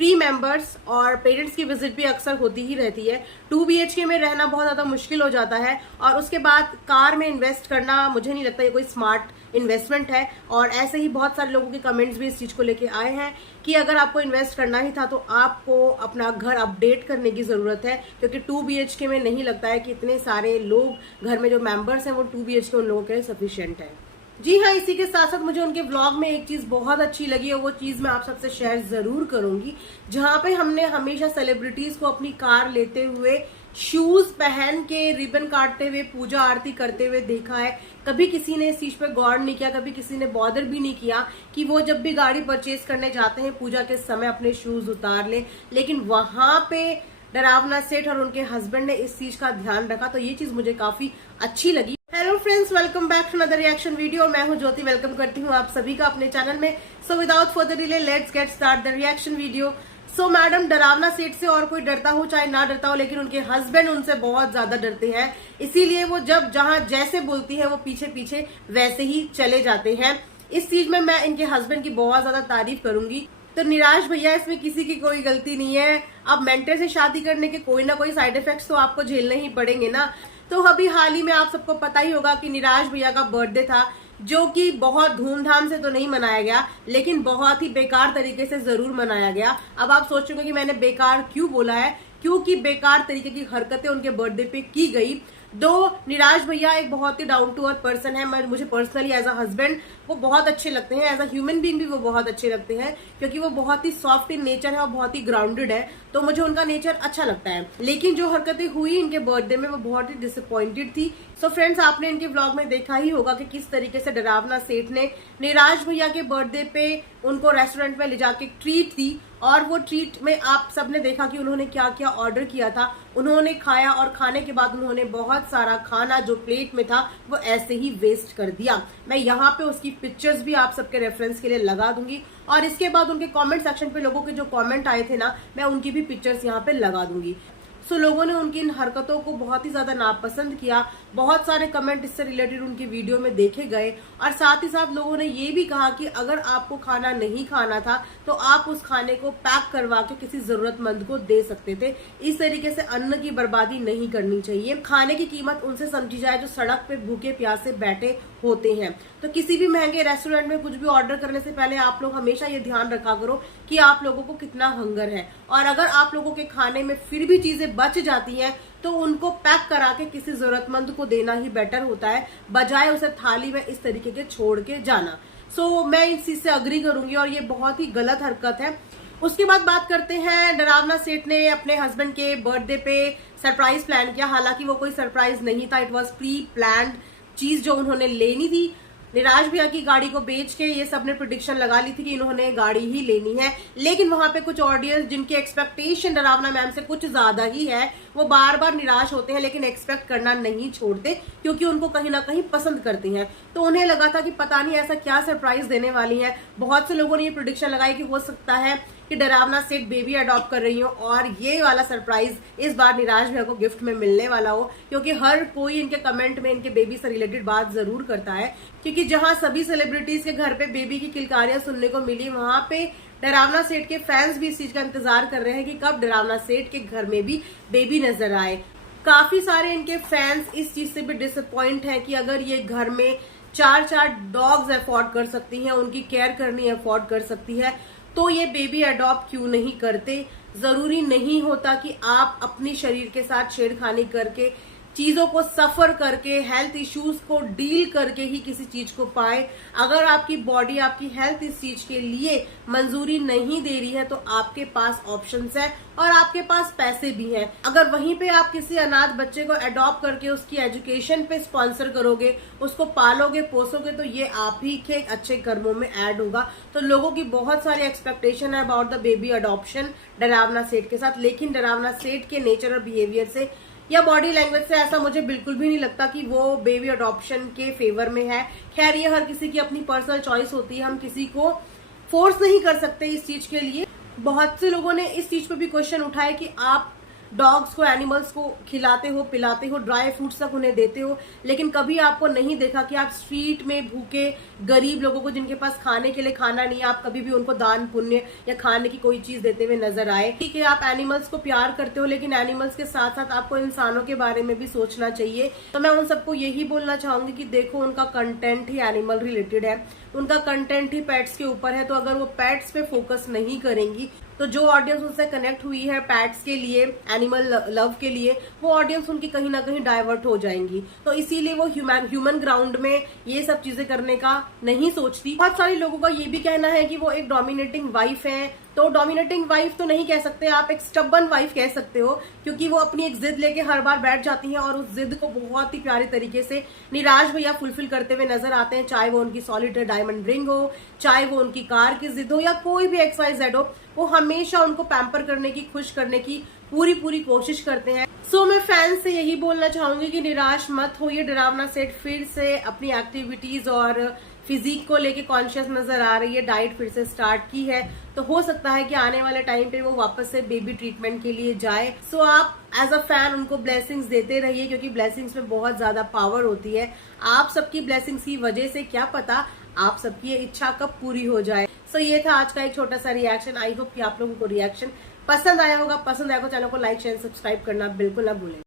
3 members और parents की visit भी अक्सर होती ही रहती है। 2 BHK में रहना बहुत ज्यादा मुश्किल हो जाता है और उसके बाद कार में इन्वेस्ट करना मुझे नहीं लगता ये कोई स्मार्ट इन्वेस्टमेंट है। और ऐसे ही बहुत सारे लोगों के कमेंट्स भी इस चीज को लेके आए हैं कि अगर आपको इन्वेस्ट करना ही था तो आपको अपना घर अपडेट करने की जरूरत है, क्योंकि 2 BHK में नहीं लगता है कि इतने सारे लोग घर में जो मेंबर्स हैं वो 2 BHK उन लोगों के लिए सफिशिएंट है। जी हाँ, इसी के साथ साथ मुझे उनके व्लॉग में एक चीज बहुत अच्छी लगी और वो चीज मैं आप सबसे शेयर जरूर करूंगी, जहां पे हमने हमेशा सेलिब्रिटीज को अपनी कार लेते हुए शूज पहन के रिबन काटते हुए पूजा आरती करते हुए देखा है। कभी किसी ने इस चीज पे गौर नहीं किया, कभी किसी ने बॉदर भी नहीं किया कि वो जब भी गाड़ी परचेज करने जाते हैं पूजा के समय अपने शूज उतार ले। लेकिन वहां पे डरावना सेठ और उनके हस्बैंड ने इस चीज का ध्यान रखा, तो ये चीज मुझे काफी अच्छी लगी। Hello friends, welcome back to another reaction video. मैं हूं ज्योति, वेलकम करती हूं आप सभी का अपने चैनल में। So without further delay let's get start the reaction video. So madam डरावना सेठ से और कोई डरता हो चाहे ना डरता हो, लेकिन उनके हस्बैंड उनसे बहुत ज्यादा डरते हैं, इसीलिए वो जब जहां जैसे बोलती है वो पीछे पीछे वैसे ही चले जाते हैं। इस चीज में मैं इनके हस्बैंड की बहुत ज्यादा तारीफ करूंगी। तो निराश भैया, इसमें किसी की कोई गलती नहीं है। अब मेंटर से शादी करने के कोई ना कोई साइड इफेक्ट्स तो आपको झेलने ही पड़ेंगे ना। तो अभी हाल ही में आप सबको पता ही होगा कि निराश भैया का बर्थडे था, जो कि बहुत धूमधाम से तो नहीं मनाया गया, लेकिन बहुत ही बेकार तरीके से जरूर मनाया गया। अब आप सोचोगे कि मैंने बेकार क्यों बोला है, क्योंकि बेकार तरीके की हरकतें उनके बर्थडे पे की गई। दो निराश भैया एक बहुत ही डाउन टू अर्थ पर्सन है, मुझे पर्सनली एज अ हस्बैंड वो बहुत अच्छे लगते हैं, एज अ ह्यूमन बीइंग भी वो बहुत अच्छे लगते हैं, क्योंकि वो बहुत ही सॉफ्ट इन नेचर है और बहुत ही ग्राउंडेड है, तो मुझे उनका नेचर अच्छा लगता है। लेकिन जो हरकतें हुई इनके बर्थडे में वो बहुत ही डिसअपॉइंटेड थी। सो फ्रेंड्स, आपने इनके व्लॉग में देखा ही होगा कि किस तरीके से डरावना सेठ ने निराश भैया के बर्थडे पे उनको रेस्टोरेंट में ले जाके ट्रीट दी, और वो ट्रीट में आप सबने देखा कि उन्होंने क्या क्या ऑर्डर किया था। उन्होंने खाया और खाने के बाद उन्होंने बहुत सारा खाना जो प्लेट में था वो ऐसे ही वेस्ट कर दिया। मैं यहाँ पे उसकी पिक्चर्स भी आप सबके रेफरेंस के लिए लगा दूंगी, और इसके बाद उनके कमेंट सेक्शन पे लोगों के जो कमेंट आए थे ना, मैं उनकी भी पिक्चर्स यहाँ पे लगा दूंगी। सो लोगों ने उनकी इन हरकतों को बहुत ही ज्यादा नापसंद किया। बहुत सारे कमेंट इससे रिलेटेड उनकी वीडियो में देखे गए, और साथ ही साथ लोगों ने ये भी कहा कि अगर आपको खाना नहीं खाना था तो आप उस खाने को पैक करवा के किसी जरूरतमंद को दे सकते थे। इस तरीके से अन्न की बर्बादी नहीं करनी चाहिए। खाने की कीमत उनसे समझी जाए जो सड़क पे भूखे प्यासे बैठे होते हैं। तो किसी भी महंगे रेस्टोरेंट में कुछ भी ऑर्डर करने से पहले आप लोग हमेशा ये ध्यान रखा करो कि आप लोगों को कितना हंगर है, और अगर आप लोगों के खाने में फिर भी चीजें बच जाती हैं तो उनको पैक करा के किसी जरूरतमंद को देना ही बेटर होता है, बजाय उसे थाली में इस तरीके के छोड़ के जाना। सो मैं इस चीज से अग्री करूंगी और ये बहुत ही गलत हरकत है। उसके बाद बात करते हैं, डरावना सेठ ने अपने हस्बैंड के बर्थडे पे सरप्राइज प्लान किया। हालांकि वो कोई सरप्राइज नहीं था, इट वॉज प्री प्लान्ड चीज जो उन्होंने लेनी थी। निराश भैया की गाड़ी को बेच के ये सबने प्रेडिक्शन लगा ली थी कि इन्होंने गाड़ी ही लेनी है, लेकिन वहां पे कुछ ऑडियंस जिनकी एक्सपेक्टेशन डरावना मैम से कुछ ज्यादा ही है, वो बार बार निराश होते हैं लेकिन एक्सपेक्ट करना नहीं छोड़ते, क्योंकि उनको कहीं ना कहीं पसंद करते हैं। तो उन्हें लगा था कि पता नहीं ऐसा क्या सरप्राइज देने वाली है। बहुत से लोगों ने ये प्रेडिक्शन लगाई कि हो सकता है कि डरावना सेठ बेबी अडॉप्ट कर रही हो और ये वाला सरप्राइज इस बार निराश भैया को गिफ्ट में मिलने वाला हो, क्योंकि हर कोई इनके कमेंट में इनके बेबी से रिलेटेड बात जरूर करता है। क्योंकि जहां सभी सेलिब्रिटीज के घर पे बेबी की किलकारियां सुनने को मिली, वहां पे डरावना सेठ के फैंस भी इस चीज का इंतजार कर रहे हैं कि कब डरावना सेठ के घर में भी बेबी नजर आए। काफी सारे इनके फैंस इस चीज से भी डिसअपॉइंट है कि अगर ये घर में 4 डॉग्स अफोर्ड कर सकती हैं, उनकी केयर करनी अफोर्ड कर सकती है, तो ये बेबी अडॉप्ट क्यों नहीं करते। जरूरी नहीं होता कि आप अपनी शरीर के साथ छेड़खानी करके, चीजों को सफर करके, हेल्थ इश्यूज को डील करके ही किसी चीज को पाए। अगर आपकी बॉडी, आपकी हेल्थ इस चीज के लिए मंजूरी नहीं दे रही है तो आपके पास ऑप्शंस है और आपके पास पैसे भी हैं। अगर वहीं पे आप किसी अनाथ बच्चे को अडॉप्ट करके उसकी एजुकेशन पे स्पॉन्सर करोगे, उसको पालोगे पोसोगे, तो ये आप ही के अच्छे कर्मों में ऐड होगा। तो लोगों की बहुत सारी एक्सपेक्टेशन है अबाउट द बेबी अडॉप्शन डरावना सेठ के साथ, लेकिन डरावना सेठ के नेचर और बिहेवियर से या बॉडी लैंग्वेज से ऐसा मुझे बिल्कुल भी नहीं लगता कि वो बेबी अडॉप्शन के फेवर में है। खैर, ये हर किसी की अपनी पर्सनल चॉइस होती है, हम किसी को फोर्स नहीं कर सकते इस चीज के लिए। बहुत से लोगों ने इस चीज पे भी क्वेश्चन उठाया कि आप डॉग्स को, एनिमल्स को खिलाते हो, पिलाते हो, ड्राई फ्रूट्स तक उन्हें देते हो, लेकिन कभी आपको नहीं देखा कि आप स्ट्रीट में भूखे गरीब लोगों को, जिनके पास खाने के लिए खाना नहीं है, आप कभी भी उनको दान पुण्य या खाने की कोई चीज देते हुए नजर आए। ठीक है, आप एनिमल्स को प्यार करते हो, लेकिन एनिमल्स के साथ साथ आपको इंसानों के बारे में भी सोचना चाहिए। तो मैं उन सबको यही बोलना चाहूंगी कि देखो, उनका कंटेंट ही एनिमल रिलेटेड है, उनका कंटेंट ही पेट्स के ऊपर है, तो अगर वो पेट्स पे फोकस नहीं करेंगी तो जो ऑडियंस उनसे कनेक्ट हुई है पेट्स के लिए, एनिमल लव के लिए, वो ऑडियंस उनकी कहीं ना कहीं डाइवर्ट हो जाएंगी। तो इसीलिए वो ह्यूमन ग्राउंड में ये सब चीजें करने का नहीं सोचती। बहुत सारे लोगों का ये भी कहना है कि वो एक डोमिनेटिंग वाइफ है, तो डोमिनेटिंग वाइफ तो नहीं कह सकते, आप एक स्टबन वाइफ कह सकते हो, क्योंकि वो अपनी एक जिद लेके हर बार बैठ जाती हैं और उस जिद को बहुत ही प्यारे तरीके से निराश भैया फुलफिल करते हुए नजर आते हैं। चाहे वो उनकी सॉलिटर डायमंड रिंग हो, चाहे वो उनकी कार की जिद हो, या कोई भी XYZ हो, वो हमेशा उनको पैम्पर करने की, खुश करने की पूरी कोशिश करते हैं। सो मैं फैंस से यही बोलना चाहूंगी कि निराश मत हो। ये डरावना सेट फिर से अपनी एक्टिविटीज और फिजिक को लेके कॉन्शियस नजर आ रही है, डाइट फिर से स्टार्ट की है, तो हो सकता है कि आने वाले टाइम पे वो वापस से बेबी ट्रीटमेंट के लिए जाए। सो आप एज अ फैन उनको ब्लेसिंग्स देते रहिए, क्योंकि ब्लेसिंग्स में बहुत ज्यादा पावर होती है। आप सबकी ब्लेसिंग्स की वजह से क्या पता आप सबकी ये इच्छा कब पूरी हो जाए। सो ये था आज का एक छोटा सा रिएक्शन। आई होप कि आप लोगों को रिएक्शन पसंद आया होगा। पसंद आया तो चैनल को लाइक शेयर सब्सक्राइब करना बिल्कुल ना भूलें।